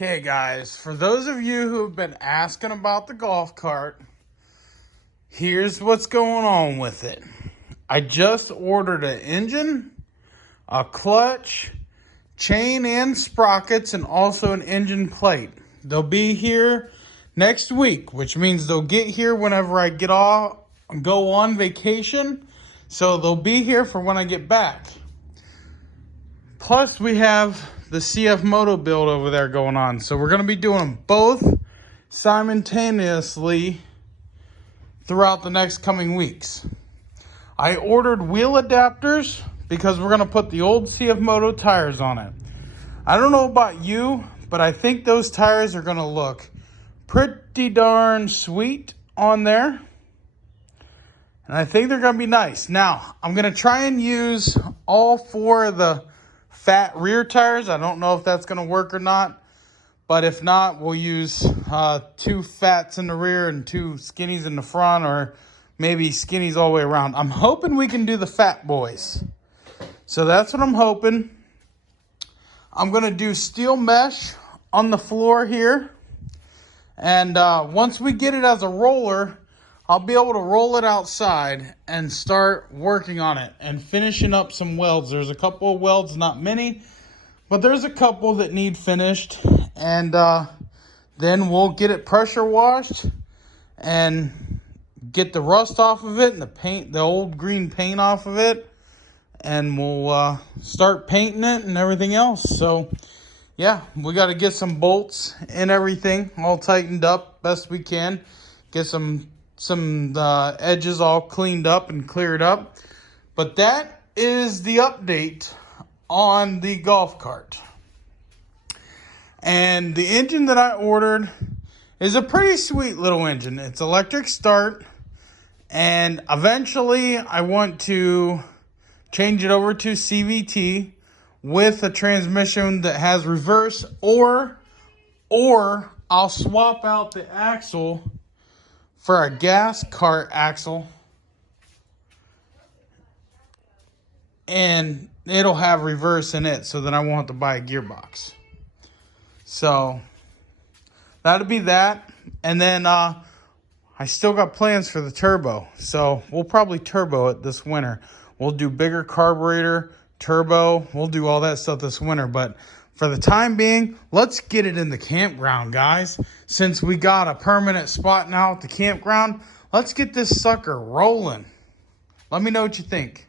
Okay guys, for those of you who have been asking about the golf cart, here's what's going on with it. I just ordered an engine, a clutch, chain and sprockets, and also an engine plate. They'll be here next week, which means they'll get here whenever I go on vacation. So they'll be here for when I get back. Plus we have the CF Moto build over there going on. So we're going to be doing them both simultaneously throughout the next coming weeks. I ordered wheel adapters because we're going to put the old CF Moto tires on it. I don't know about you, but I think those tires are going to look pretty darn sweet on there. And I think they're going to be nice. Now, I'm going to try and use all four of the fat rear tires. I don't know if that's going to work or not. But if not, we'll use two fats in the rear and two skinnies in the front, or maybe skinnies all the way around. I'm hoping we can do the fat boys. So that's what I'm hoping. I'm going to do steel mesh on the floor here. And once we get it as a roller, I'll be able to roll it outside and start working on it and finishing up some welds. There's a couple of welds, not many, but there's a couple that need finished. And then we'll get it pressure washed and get the rust off of it and the paint, the old green paint off of it. And we'll start painting it and everything else. So yeah, we got to get some bolts and everything all tightened up best we can. Get some edges all cleaned up and cleared up. But that is the update on the golf cart. And the engine that I ordered is a pretty sweet little engine. It's electric start. And eventually I want to change it over to CVT with a transmission that has reverse, or I'll swap out the axle for a gas cart axle, and it'll have reverse in it, so then I won't have to buy a gearbox. So that'll be that. And then I still got plans for the turbo, so we'll probably turbo it this winter. We'll do bigger carburetor, turbo, we'll do all that stuff this winter. But for the time being, let's get it in the campground, guys. Since we got a permanent spot now at the campground, let's get this sucker rolling. Let me know what you think.